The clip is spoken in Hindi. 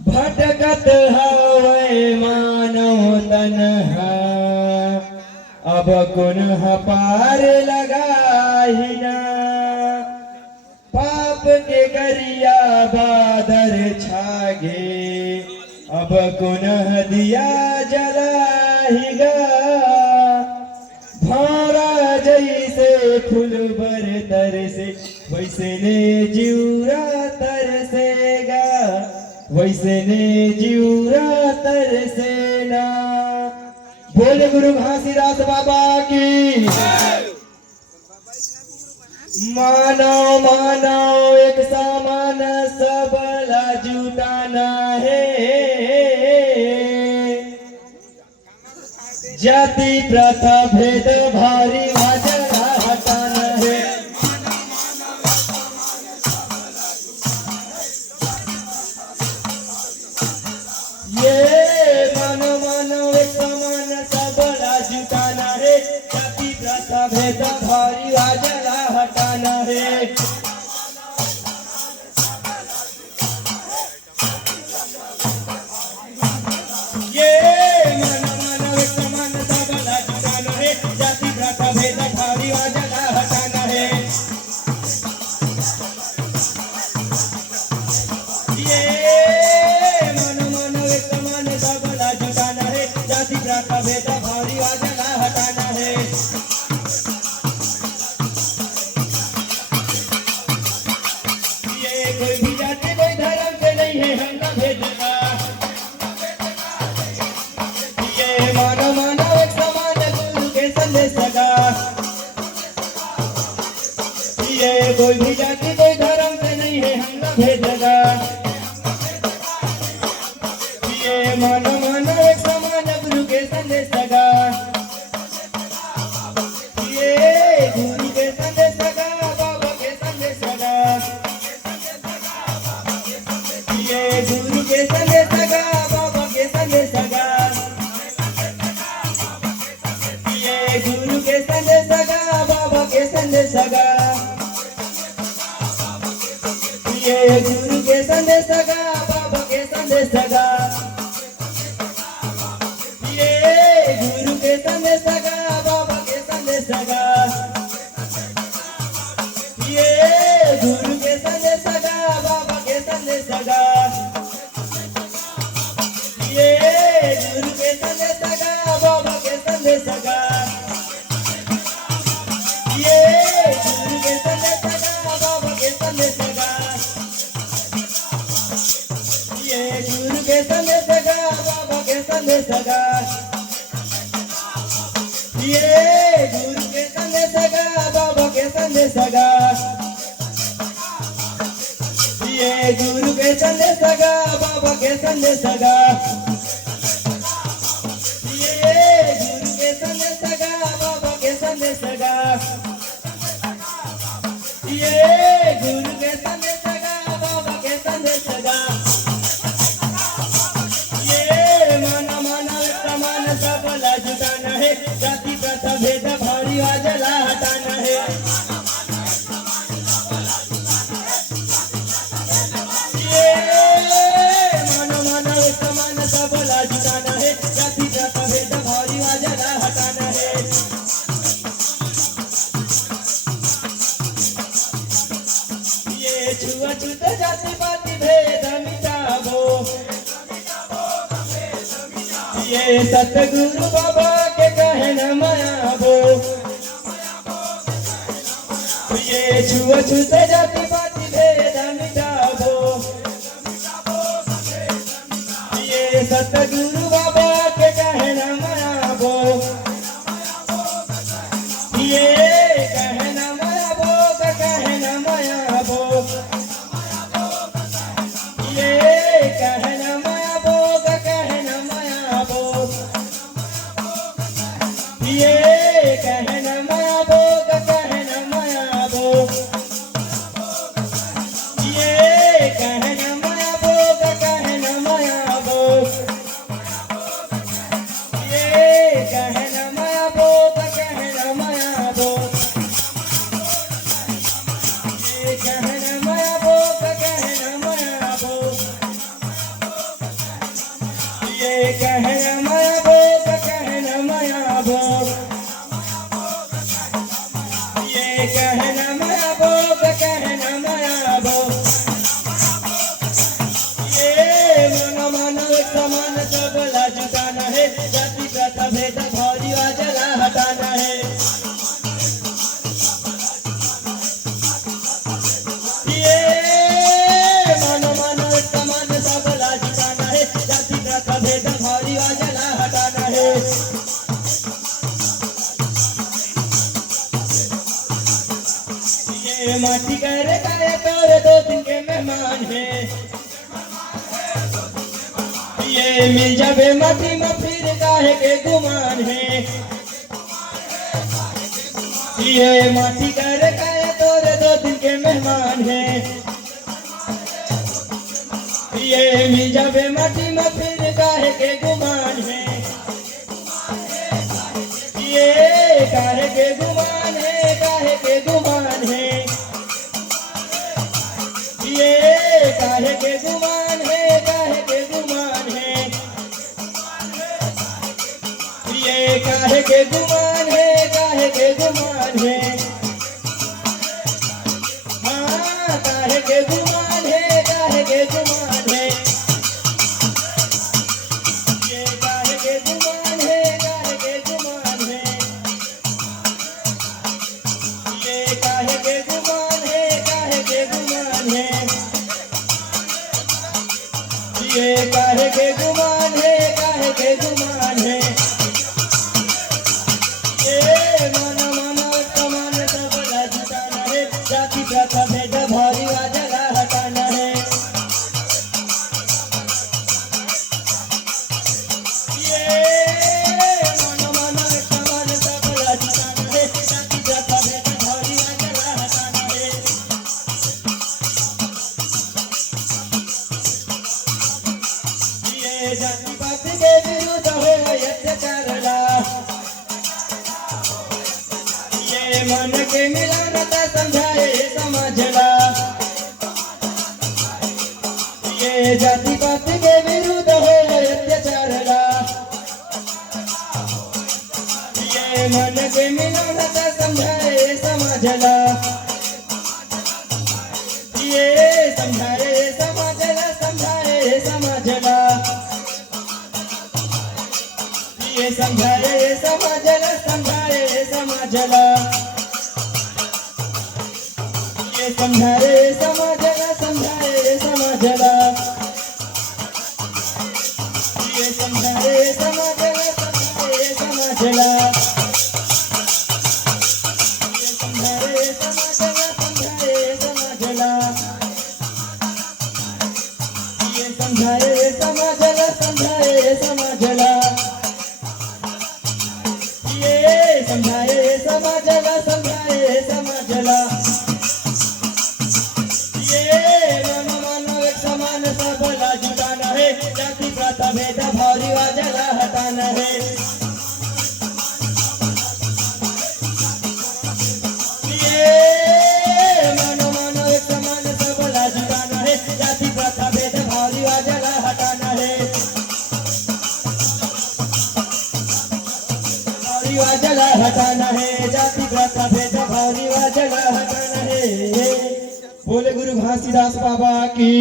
भटकत हवै मानव तन्हा, अब कुन्ह पार लगाहिना। पाप के गरिया बादर छागे, अब कुन्ह दिया जलाहिगा। भारा जैसे फूल बर तरसे, वैसे ने जिउरा तरसेगा, वैसे ने जिउरा तरसेना। बोले गुरु घासीदास बाबा की। मानव मानव एक समान सबला जुटाना है, जाति प्रथा भेद भारी वाजरा हटाना है। ये मानव मानव एक समान सबला जुटाना है, जाति प्रथा भेद भारी वाजरा हटाना है। ये मानव मानव एक समान सबला जुटाना है, जाति प्रथा भेद भारी वाजरा हटाना है। ये मानव मानव एक समान सबला जुटाना है, जाति प्रथा भेद भारी वाजरा हटाना है। ये कोई भी जाति कोई धर्म से नहीं है, हम ना भेजना। ये मानव मानव एक समान गुरु के संदेश लगा। ये कोई भी जाति कोई धर्म से नहीं है, हम ना भेजना। ये मानव मानव एक समान गुरु के संदेश लगा। ये गुरु के संदेश लगा, बाबा के संदेश लगा। ये गुरु के संदेश लगा, बाबा के संदेश लगा। ये गुरु के संदेश लगा, बाबा के संदेश लगा। ये गुरु के संदेश लगा, बाबा के संदेश लगा। ये गुरु के संदेश लगा, बाबा के संदेश लगा। ये गुरु के संदेश लगा, बाबा के संदेश लगा। ये गुरु के संदेश लगा, बाबा के संदेश लगा। ये गुरु के संदेश लगा, बाबा के संदेश लगा। ये गुरु के संदेश लगा, बाबा के संदेश लगा। ये गुरु के संदेश लगा, बाबा के संदेश लगा। ये गुरु के संदेश लगा, बाबा के संदेश लगा। ये गुरु के संदेश लगा, बाबा के संदेश लगा। ये गुरु के संदेश लगा, बाबा के संदेश लगा। ये मानव मानव समान सबला जुटाना है, जाति प्रथा भेद भारी वाजला हटाना है। ये मानव मानव समान सबला जुटाना है, जाति प्रथा भेद भारी वाजला हटाना है। ये छुआछूत जाति पाति भेद मिटावो। ये सतगुरु बाबा के कहना मायावो। ये छुआछूत जाति पाति भेद मिटावो। ये सतगुरु बाबा के कहना मायावो। ये कहना मायावो का कहना मायावो। ये कहना मायावो का कहना मायावो। ये कहना मायावो का कहना मायावो। है। ये मिल जावे माटी में फिर काहे के गुमान है। ये माटी कर काहे तोरे 2 दिन के मेहमान है। ये मिल जावे माटी में फिर काहे के गुमान है। ये काहे के गुमान है, काहे के गुमान है। ये काहे के गुमान है, काहे के गुमान है। ये काहे के गुमान है, काहे के गुमान है। हाँ काहे के गुमान है, काहे के गुमान है। ये काहे के गुमान है, काहे के गुमान है। ये काहे के गुमान है, काहे के गुमान है। ये काहे के गुमान है, काहे के गुमान है। ये माना माना समान सबला जुटाना है। जाति प्रथा भेद भारी वाजला हटाना है। ये माना माना समान सबला जुटाना है। जाति प्रथा भेद भारी वाजला हटाना है। ये जाति पाति के विरुद्ध हो अत्याचारला। ये मन के मिलानता समझाए समाजला। ये जाति पाति के विरुद्ध हो अत्याचारला। ये मन के मिलानता समझाए समाजला। ये समझाए समाजला, समझाए समाजला। ये समझाए समाजला, समझाए समाजला। ये समझाए समाजला, समझाए समाजला। ये समझाए समाजला, समझाए समाजला। ये समझाए समाजला, समझाए समाजला। ये समझाए समाजला, समझाए समाजला। ये समझाए समाजला, समझाए समाजला। ये मानो मानो एक समान सबला जुटाना है। जाति प्रथा भेद भारी वाजला हटाना है। ये मानो मानो एक समान सबला जुटाना है। जाति प्रथा भेद भारी वाजला हटाना है। भारी वाजला हटाना है। जाति प्रथा भेद भारी वाजला हटाना है। बोले गुरु घासीदास बाबा की।